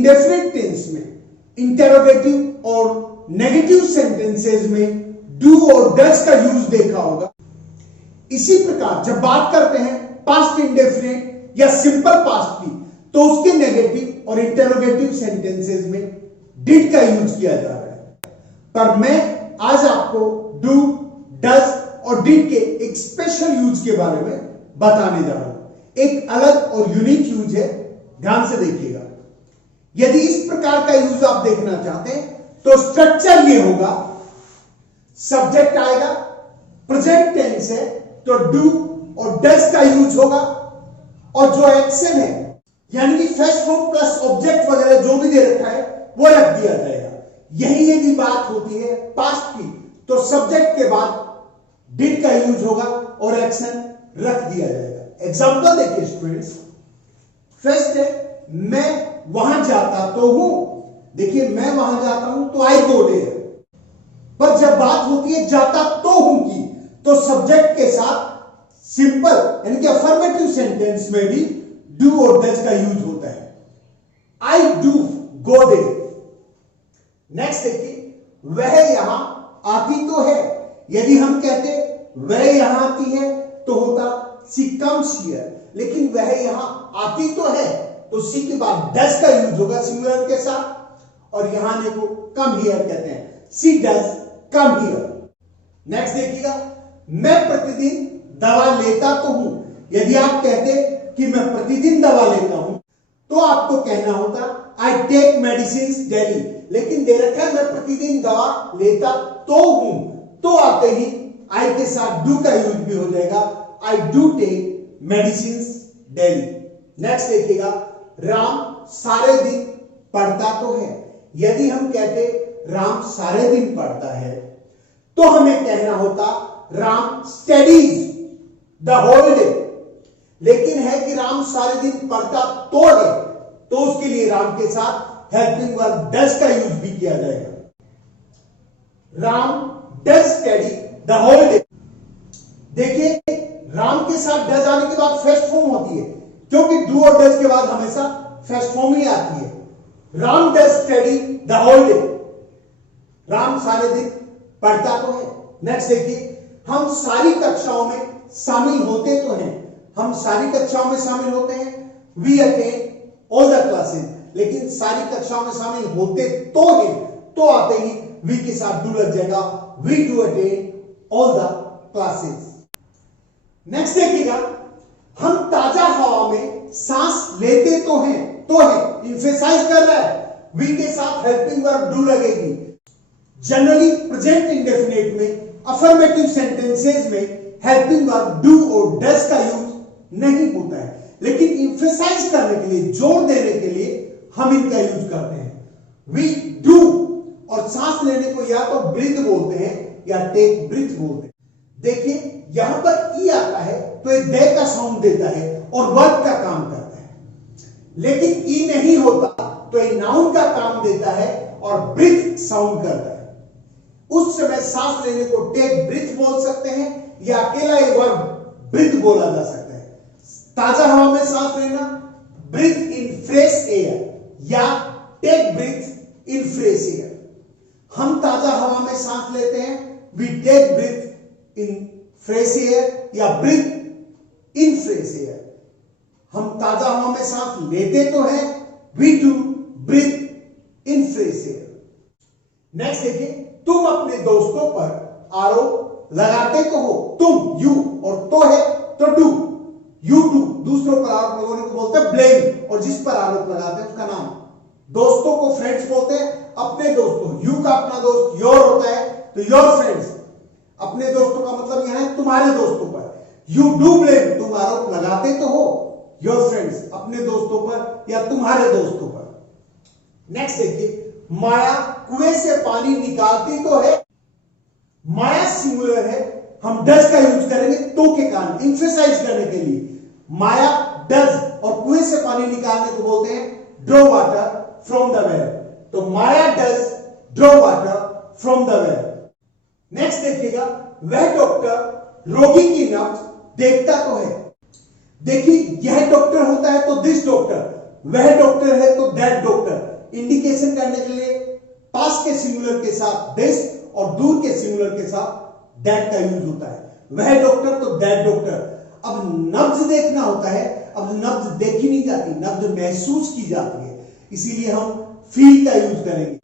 Indefinite tense में, interrogative और negative sentences में डू और डज का यूज देखा होगा। इसी प्रकार जब बात करते हैं पास्ट इंडेफिनिट या सिंपल पास्ट की, तो उसके नेगेटिव और इंटेरोगेटिव सेंटेंसेस में डिड का यूज किया जा रहा है। पर मैं आज आपको डू, डज और डिड के एक स्पेशल यूज के बारे में बताने जा रहा हूं। एक अलग और यूनिक यूज है, ध्यान से देखिएगा। यदि इस प्रकार का यूज आप देखना चाहते हैं तो स्ट्रक्चर ये होगा, सब्जेक्ट आएगा, प्रेजेंट टेंस है तो डू और डज का यूज होगा, और जो एक्शन है यानी कि फर्स्ट फॉर्म प्लस ऑब्जेक्ट वगैरह जो भी दे रखा है वो रख दिया जाएगा। यही यदि बात होती है पास्ट की, तो सब्जेक्ट के बाद डिड का यूज होगा और एक्शन रख दिया जाएगा। एग्जांपल देखिए स्टूडेंट्स, फर्स्ट है मैं वहां जाता तो हूं। देखिए मैं वहां जाता हूं तो आई गो देयर, पर जब बात होती है जाता तो हूं की, तो सब्जेक्ट के साथ सिंपल यानी कि अफर्मेटिव सेंटेंस में भी डू और डज का यूज होता है। I do go there. Next देखिए, वह यहां आती तो है। यदि हम कहते वह यहां आती है तो होता सी कम्स हियर, लेकिन वह यहां आती तो है तो सी के बाद डज का यूज होगा सिंगुलर के साथ, और यहां आने को कम हियर कहते हैं, सी डज कम हियर। नेक्स्ट देखिएगा, मैं प्रतिदिन दवा लेता तो हूं। यदि आप कहते कि मैं प्रतिदिन दवा लेता हूं तो आपको कहना होता आई टेक मेडिसिन डेली, लेकिन दे रखा है मैं प्रतिदिन दवा लेता तो हूं, तो आते ही आई के साथ डू का यूज भी हो जाएगा, I do take medicine daily. Next देखिएगा, राम सारे दिन पढ़ता तो है। यदि हम कहते राम सारे दिन पढ़ता है तो हमें कहना होता Ram studies the whole day, लेकिन है कि राम सारे दिन पढ़ता तो है, तो उसके लिए राम के साथ हेल्पिंग वर्ब डज का यूज भी किया जाएगा। Ram does study the whole day. देखिए राम के साथ डज आने के बाद फर्स्ट फॉर्म होती है, क्योंकि डू और डज के बाद हमेशा फर्स्ट फॉर्म ही आती है। Ram does study the whole day, Ram सारे दिन पढ़ता तो है। नेक्स्ट देखिए, हम सारी कक्षाओं में शामिल होते तो हैं। हम सारी कक्षाओं में शामिल होते हैं, we attend all the classes, लेकिन सारी कक्षाओं में शामिल होते तो हैं, तो आते ही वी के साथ डू लग जाएगा, we do attend all the classes. Next देखिएगा, हम ताजा हवा में सांस लेते तो हैं, तो है इंफेसाइज कर रहा है, वी के साथ हेल्पिंग वर्ब डू लगेगी। जनरली प्रेजेंट इंडेफिनिट में अफर्मेटिव सेंटेंसेस में हेल्पिंग वर्ब डू और डज का यूज नहीं होता है, लेकिन इंफेसाइज करने के लिए, जोर देने के लिए हम इनका यूज करते हैं। वी डू, और सांस लेने को या तो ब्रीथ बोलते हैं या टेक ब्रीथ बोलते हैं। देखिए यहां पर ई आता है तो ये दे का साउंड देता है और वर्ब का काम करता है, लेकिन ई नहीं होता तो ये नाउन का काम देता है और ब्रीथ साउंड करता है। उस समय सांस लेने को टेक ब्रीथ बोल सकते हैं या अकेला ये वर्ब ब्रीथ बोला जा सकता है। ताजा हवा में सांस लेना, ब्रीथ इन फ्रेश एयर या take breath in fresh air. हम ताजा हवा में सांस लेते हैं, we take breath in fresh air या ब्रीथ इन फ्रेश एयर। हम ताजा हवा में सांस लेते तो हैं, we do breathe in fresh air. Next देखिए, तुम अपने दोस्तों पर आरोप लगाते तो हो। तुम यू और तो है तो डू, यू डू। दूसरों पर आरोप लगाने को बोलते हैं ब्लेम, और जिस पर आरोप लगाते हैं उसका नाम। दोस्तों को फ्रेंड्स बोलते हैं, अपने दोस्तों, यू का अपना दोस्त योर होता है तो योर फ्रेंड्स। अपने दोस्तों का मतलब यहां है तुम्हारे दोस्तों पर। यू डू ब्लेम, तुम आरोप लगाते तो हो योर फ्रेंड्स, अपने दोस्तों पर या तुम्हारे दोस्तों पर। नेक्स्ट देखिए, माया कुएं से पानी निकालती तो है। माया सिंगुलर है, हम डज का यूज करेंगे तो के कारण, इंफेसाइज करने के लिए। माया डज, और कुएं से पानी निकालने को बोलते हैं draw water from the well. तो Maya does draw water from the well. Next देखिएगा, वह डॉक्टर रोगी की नब्ज देखता तो है। देखिए यह डॉक्टर होता है तो दिस डॉक्टर, वह डॉक्टर है तो दैट डॉक्टर इंडिकेशन करने के लिए पास के सिंगुलर के साथ दिस और दूर के सिंगुलर के साथ दैट का यूज होता है। वह डॉक्टर तो दैट डॉक्टर। अब नब्ज देखना होता है, अब नब्ज देखी नहीं जाती, नब्ज महसूस की जाती है, इसीलिए हम फील का यूज करेंगे।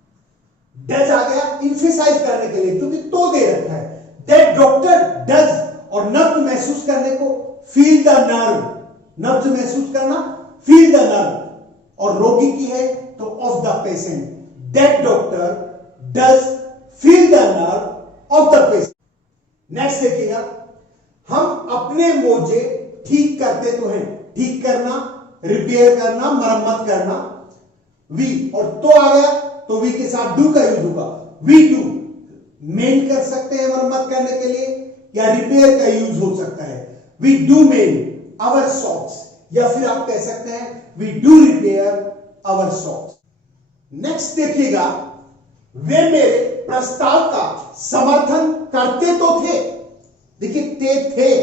डज आ गया इंफेसाइज करने के लिए, क्योंकि तो दे रखा है दैट डॉक्टर डज, और नब्ज महसूस करने को फील द नर्व, नब्ज महसूस करना फील द नर्व, और रोगी की है तो of the patient, that doctor does feel the nerve of the patient. Next देखिएगा, हम अपने मोजे ठीक करते तो हैं, ठीक करना, रिपेयर करना, मरम्मत करना, वी, और तो आ गया तो वी के साथ डू का यूज होगा, वी डू, मेंट कर सकते हैं मरम्मत करने के लिए, या रिपेयर का यूज हो सकता है, we do mend our socks, या फिर आप कह सकते हैं we do repair our socks. Next देखिएगा, वे मेरे प्रस्ताव का समर्थन करते तो थे, देखिए थे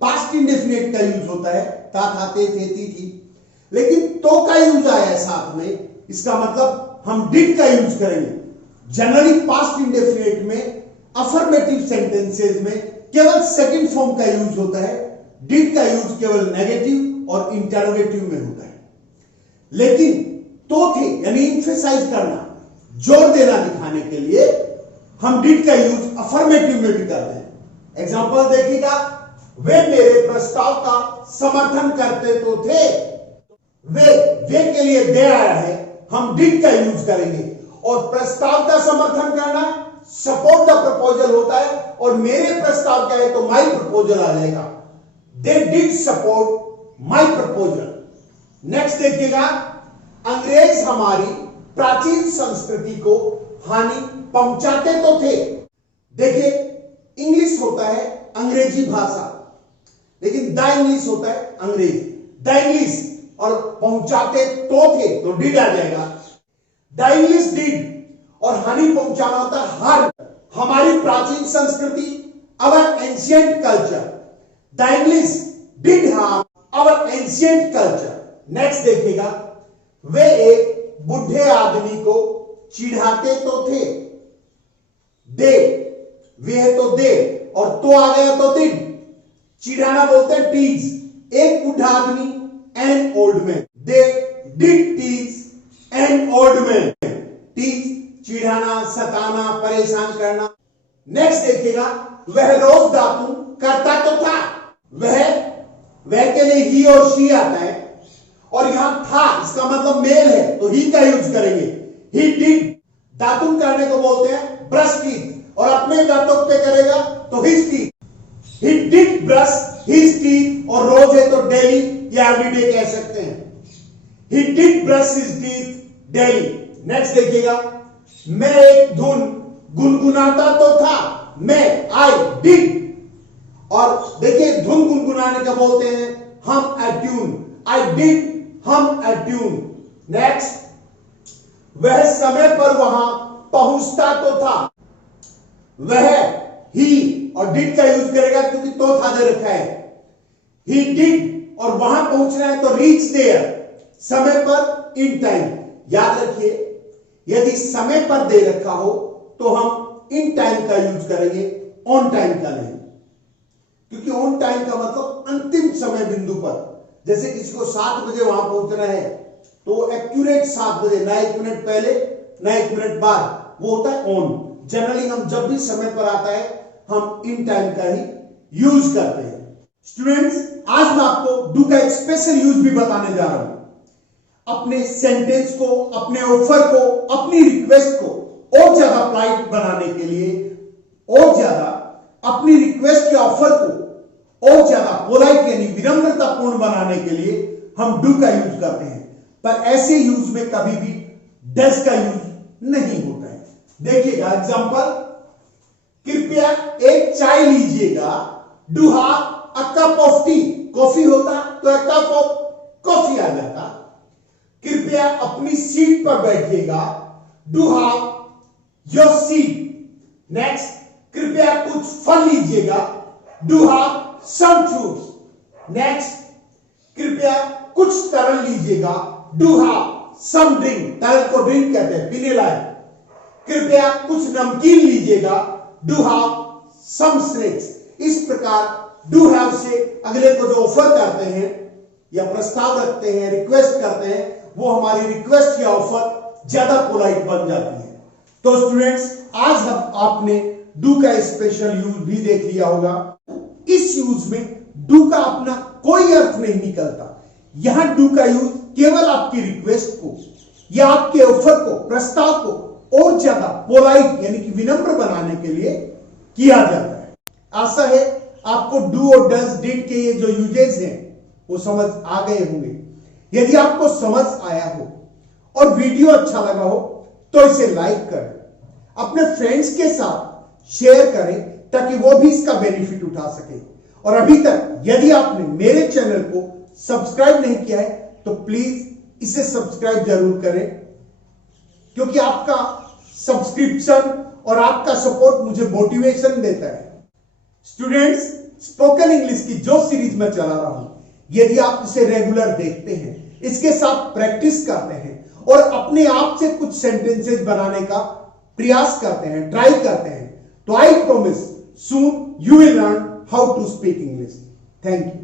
पास्ट इंडेफिनिट का यूज होता है, था थे थी, लेकिन तो का यूज आया है साथ में, इसका मतलब हम डिड का यूज करेंगे। जनरली पास्ट इंडेफिनिट में अफर्मेटिव सेंटेंसेस में केवल सेकंड फॉर्म का यूज होता है, डिड का यूज केवल नेगेटिव और इंटरोगेटिव में होता है। लेकिन तो थे यानी इंफेसाइज करना, जोर देना दिखाने के लिए हम डिड का यूज अफर्मेटिव में भी करते हैं। एग्जांपल देखिएगा, वे मेरे प्रस्ताव का समर्थन करते तो थे, वे के लिए दे आया है, हम डिड का यूज करेंगे, और प्रस्ताव का समर्थन करना सपोर्ट द प्रपोजल होता है, और मेरे प्रस्ताव क्या है तो माई प्रपोजल आ जाएगा, they did support my proposal. Next देखिएगा, अंग्रेज हमारी प्राचीन संस्कृति को हानि पहुंचाते तो थे। देखिए इंग्लिश होता है अंग्रेजी भाषा, लेकिन द इंग्लिश होता है अंग्रेज, द इंग्लिश, और पहुंचाते तो थे तो डिड आ जाएगा, द इंग्लिश डिड, और हानि पहुंचाना होता है हार्म, हमारी प्राचीन संस्कृति our ancient culture, the English did harm our ancient culture. Next देखिएगा, वे एक बुढ़े आदमी को चिढ़ाते तो थे, दे, वे है तो दे, और तो आ गया तो डिड, चिढ़ाना बोलते हैं टीज, एक बुढ़ा आदमी an old man, they did tease an old man, tease चिढ़ाना, सताना, परेशान करना। नेक्स्ट देखिएगा, वह रोज दातुन करता तो था, वह के लिए ही और शी आता है, और यहां था इसका मतलब मेल है तो ही का यूज करेंगे, ही डिड, दातुन करने को बोलते हैं ब्रश टीथ, और अपने दांतों पे करेगा तो his teeth, he did brush his teeth, और रोज है तो डेली या एवरीडे कह सकते हैं, he did brush his teeth daily. Next देखिएगा, मैं एक धुन गुनगुनाता तो था, मैं आई डिड, और देखिए धुन गुनगुनाने का बोलते हैं हम एट्यून, आई डिड हम एट्यून। नेक्स्ट, वह समय पर वहां पहुंचता तो था, वह ही और डिड का यूज करेगा क्योंकि तो था दे रखा है, ही डिड, और वहां पहुंचना है तो रीच देयर, समय पर इन टाइम। याद रखिए यदि समय पर दे रखा हो तो हम इन टाइम का यूज करेंगे, ऑन टाइम का नहीं, क्योंकि ऑन टाइम का मतलब अंतिम समय बिंदु पर, जैसे किसी को 7 बजे वहां पहुंचना है तो एक्यूरेट 7 बजे, ना 1 मिनट पहले ना 1 मिनट बाद, वो होता है ऑन। जनरली हम जब भी समय पर आता है हम इन टाइम का ही यूज करते हैं। स्टूडेंट्स, आज मैं आपको डू का एक स्पेशल यूज भी बताने जा रहा हूं। अपने सेंटेंस को, अपने ऑफर को, अपनी रिक्वेस्ट को और ज्यादा पोलाइट बनाने के लिए, और ज्यादा अपनी रिक्वेस्ट के ऑफर को और ज्यादा पोलाइट यानी विनम्रतापूर्ण बनाने के लिए हम डू का यूज करते हैं, पर ऐसे यूज में कभी भी डज का यूज नहीं होता है। देखिएगा एग्जांपल, कृपया एक चाय लीजिएगा, do have a cup of tea, coffee होता तो अ कप ऑफ कॉफी आ जाता। कृपया अपनी सीट पर बैठिएगा, do have your seat. Next, कृपया कुछ फल लीजिएगा, do have some fruits. Next, कृपया कुछ तरल लीजिएगा, डू हैव सम ड्रिंक, तरल को ड्रिंक कहते हैं, पीने लायक। कृपया कुछ नमकीन लीजिएगा, डू हैव सम स्नैक्स। इस प्रकार डू हैव से अगले को जो ऑफर करते हैं या प्रस्ताव रखते हैं, रिक्वेस्ट करते हैं, वो हमारी रिक्वेस्ट या ऑफर ज्यादा पोलाइट बन जाती है। तो स्टूडेंट्स, आज हम आपने डू का स्पेशल यूज भी देख लिया होगा। इस यूज में डू का अपना कोई अर्थ नहीं निकलता। यहां डू का यूज केवल आपकी रिक्वेस्ट को या आपके ऑफर को, प्रस्ताव को और ज्यादा पोलाइट यानी कि विनम्र बनाने के लिए किया जाता है। आशा है आपको डू और डज, डिड के ये जो यूजेस हैं वो समझ आ गए होंगे। यदि आपको समझ आया हो और वीडियो अच्छा लगा हो तो इसे लाइक करें, अपने फ्रेंड्स के साथ शेयर करें ताकि वो भी इसका बेनिफिट उठा सके। और अभी तक यदि आपने मेरे चैनल को सब्सक्राइब नहीं किया है तो प्लीज इसे सब्सक्राइब जरूर करें, क्योंकि आपका सब्सक्रिप्शन और आपका सपोर्ट मुझे मोटिवेशन देता है। स्टूडेंट्स, स्पोकन इंग्लिश की जो सीरीज मैं चला रहा हूं, यदि आप इसे रेगुलर देखते हैं, इसके साथ प्रैक्टिस करते हैं और अपने आप से कुछ सेंटेंसेस बनाने का प्रयास करते हैं, ट्राई करते हैं, तो I promise soon you will learn how to speak English. Thank you.